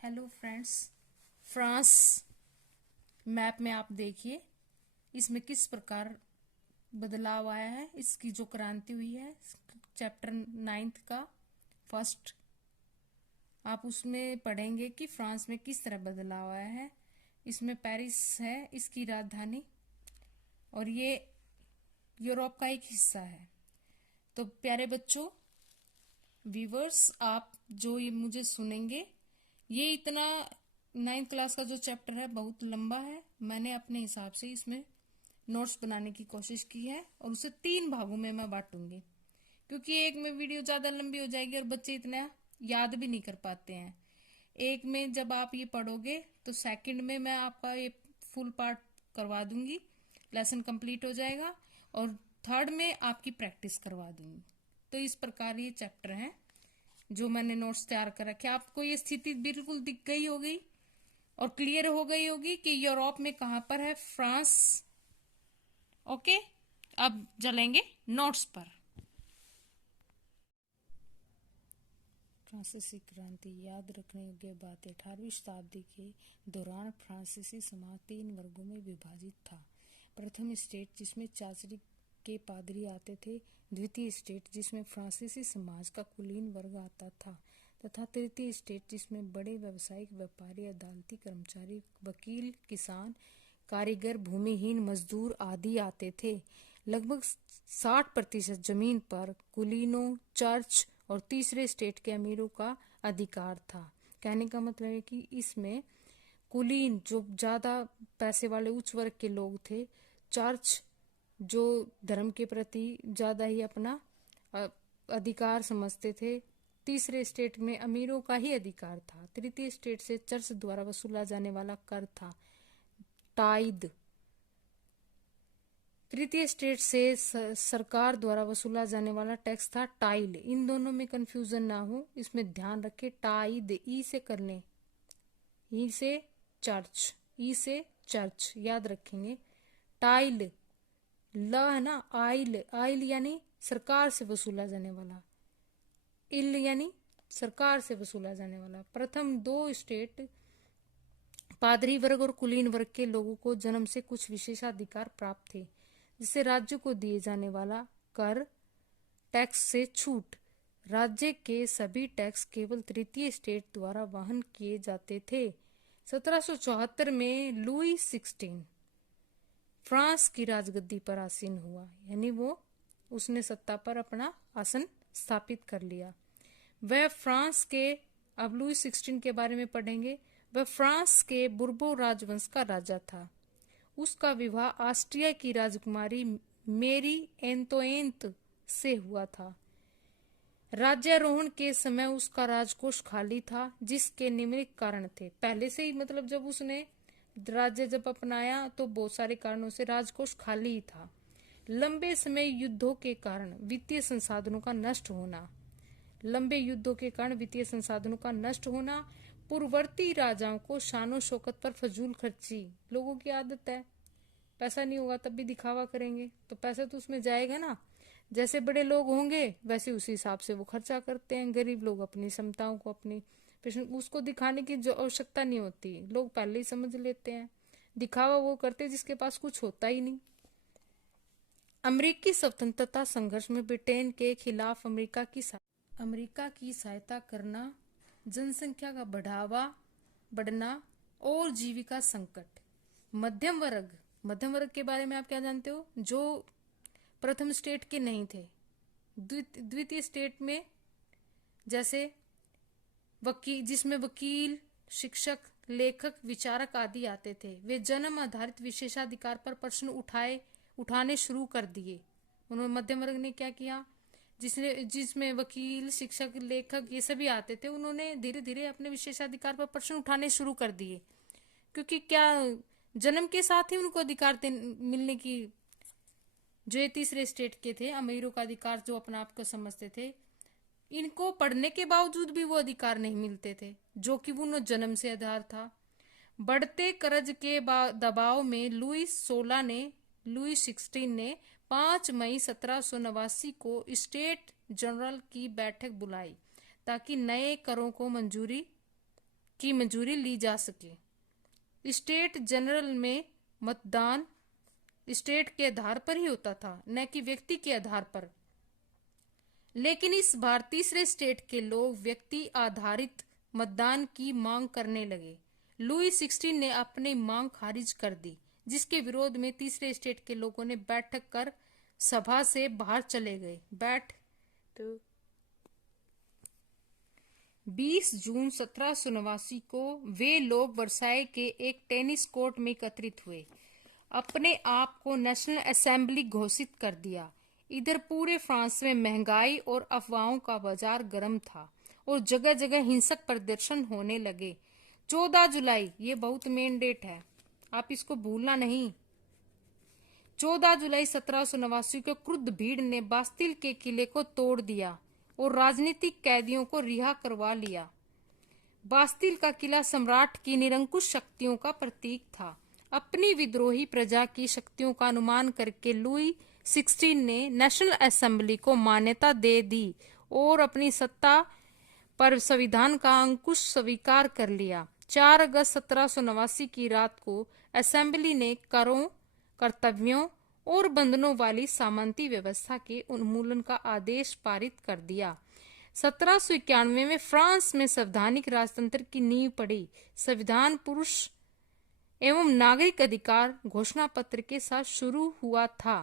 Hello friends, France map में आप देखिए इसमें किस प्रकार बदलाव आया है। इसकी जो क्रांति हुई है चैप्टर 9 का फर्स्ट, आप उसमें पढ़ेंगे कि फ्रांस में किस तरह बदलाव आया है। इसमें पेरिस है इसकी राजधानी और ये यूरोप का एक हिस्सा है। तो प्यारे बच्चों, व्यूवर्स, आप जो ये मुझे सुनेंगे, ये इतना 9th क्लास का जो चैप्टर है बहुत लंबा है। मैंने अपने हिसाब से इसमें नोट्स बनाने की कोशिश की है और उसे 3 भागों में मैं बांटूंगी, क्योंकि एक में वीडियो ज्यादा लंबी हो जाएगी और बच्चे इतना याद भी नहीं कर पाते हैं। एक में जब आप ये पढ़ोगे तो सेकंड में मैं आपका ये फुल पार्ट करवा दूंगी, लेसन कंप्लीट हो जाएगा, और थर्ड में आपकी प्रैक्टिस करवा दूंगी। तो इस प्रकार ये चैप्टर है जो मैंने नोट्स तैयार कर रखे। आपको ये स्थिति बिल्कुल दिख गई होगी और क्लियर हो गई होगी कि यूरोप में कहां पर है फ्रांस। ओके, अब चलेंगे नोट्स पर। फ्रांसीसी क्रांति याद रखने योग्य बात है। 18वीं शताब्दी के दौरान फ्रांसीसी समाज 3 वर्गों में विभाजित था। प्रथम स्टेट जिसमें चार्च के पादरी आते थे, द्वितीय स्टेट जिसमें फ्रांसीसी समाज का कुलीन वर्ग आता था, तथा तृतीय स्टेट जिसमें बड़े व्यावसायिक, व्यापारी, अदालती कर्मचारी, वकील, किसान, कारीगर, भूमिहीन मजदूर आदि आते थे। लगभग 60% जमीन पर कुलीनों, चर्च और तीसरे स्टेट के अमीरों का अधिकार था। कहने का मतलब है कि इसमें कुलीन जो ज्यादा पैसे वाले उच्च वर्ग के लोग थे, चर्च जो धर्म के प्रति ज्यादा ही अपना अधिकार समझते थे, तीसरे स्टेट में अमीरों का ही अधिकार था, तृतीय स्टेट से चर्च द्वारा वसूला जाने वाला कर था टाइद, तृतीय स्टेट से सरकार द्वारा वसूला जाने वाला टैक्स था टाइल। इन दोनों में कंफ्यूजन ना हो, इसमें ध्यान रखें। टाइद ई से कर लें, ई से चर्च, ई से चर्च याद रखेंगे। टाइल ल है ना, आइल, आइल यानी सरकार से वसूला जाने वाला, इल यानी सरकार से वसूला जाने वाला। प्रथम 2 स्टेट पादरी वर्ग और कुलीन वर्ग के लोगों को जन्म से कुछ विशेषाधिकार प्राप्त थे, जिससे राज्य को दिए जाने वाला कर, टैक्स से छूट। राज्य के सभी टैक्स केवल तृतीय स्टेट द्वारा वहन किए जाते थे। 1774 में लुई 16 फ्रांस की राजगद्दी पर आसीन हुआ, यानी वो उसने सत्ता पर अपना आसन स्थापित कर लिया। वह फ्रांस के, अब लुई 16 के बारे में पढ़ेंगे, वह फ्रांस के बुर्बो राजवंश का राजा था। उसका विवाह ऑस्ट्रिया की राजकुमारी मेरी एंतोएंत से हुआ था। राज्यारोहण के समय उसका राजकोष खाली था, जिसके निम्नलिखित कारण थे। पहले से ही मतलब जब उसने राज्य जब अपनाया तो बहुत सारे कारणों से राजकोष खाली ही था। लंबे समय युद्धों के कारण वित्तीय संसाधनों का नष्ट होना, लंबे युद्धों के कारण वित्तीय संसाधनों का नष्ट होना, पूर्ववर्ती राजाओं को शानो शौकत पर फजूल खर्ची, लोगों की आदत है, पैसा नहीं होगा तब भी दिखावा करेंगे, तो पैसा तो उसमें जाएगा ना। जैसे बड़े लोग होंगे वैसे उसी हिसाब से वो खर्चा करते हैं। गरीब लोग अपनी क्षमताओं को, अपनी उसको दिखाने की जो आवश्यकता नहीं होती, लोग पहले ही समझ लेते हैं। दिखावा वो करते जिसके पास कुछ होता ही नहीं। अमेरिकी स्वतंत्रता संघर्ष में ब्रिटेन के खिलाफ अमेरिका की सहायता करना, जनसंख्या का बढ़ना और जीविका संकट। मध्यम वर्ग के बारे में आप क्या जानते हो? जो प्रथम स्टेट के नहीं थे, द्वितीय स्टेट में, जैसे जिसमें वकील, शिक्षक, लेखक, विचारक आदि आते थे, वे जन्म आधारित विशेषाधिकार पर प्रश्न उठाने शुरू कर दिए। उन्होंने, मध्यम वर्ग ने क्या किया, जिसमें वकील, शिक्षक, लेखक ये सभी आते थे, उन्होंने धीरे धीरे अपने विशेषाधिकार पर प्रश्न उठाने शुरू कर दिए, क्योंकि क्या जन्म के साथ ही उनको अधिकार मिलने की, जो ये तीसरे स्टेट के थे, अमीरों का अधिकार जो अपना आप को समझते थे, इनको पढ़ने के बावजूद भी वो अधिकार नहीं मिलते थे, जो कि वो जन्म से आधार था। बढ़ते कर्ज के दबाव में लुई 16 ने 5 मई 1789 को स्टेट जनरल की बैठक बुलाई, ताकि नए करों को मंजूरी की मंजूरी ली जा सके। स्टेट जनरल में मतदान स्टेट के आधार पर ही होता था, न कि व्यक्ति के आधार पर। लेकिन इस बार तीसरे स्टेट के लोग व्यक्ति आधारित मतदान की मांग करने लगे। लुई 16 ने अपनी मांग खारिज कर दी, जिसके विरोध में तीसरे स्टेट के लोगों ने बैठक कर सभा से बाहर चले गए। 20 जून 1789 को वे लोग वर्साई के एक टेनिस कोर्ट में एकत्रित हुए, अपने आप को नेशनल असेंबली घोषित कर दिया। इधर पूरे फ्रांस में महंगाई और अफवाहों का बाजार गर्म था और जगह जगह हिंसक प्रदर्शन होने लगे। 14 जुलाई, ये बहुत मेन डेट है, आप इसको भूलना नहीं। 14 जुलाई 1789 को क्रुद्ध भीड़ ने बास्तिल के किले को तोड़ दिया और राजनीतिक कैदियों को रिहा करवा लिया। बास्तिल का किला सम्राट की निरंकुश शक्तियों का प्रतीक था। अपनी विद्रोही प्रजा की शक्तियों का अनुमान करके लुई 16 ने नेशनल असेंबली को मान्यता दे दी और अपनी सत्ता पर संविधान का अंकुश स्वीकार कर लिया। 4 अगस्त 1789 की रात को असेंबली ने करों, कर्तव्यों और बंधनों वाली सामंती व्यवस्था के उन्मूलन का आदेश पारित कर दिया। 1791 में फ्रांस में संवैधानिक राजतंत्र की नींव पड़ी। संविधान पुरुष एवं नागरिक अधिकार घोषणा पत्र के साथ शुरू हुआ था।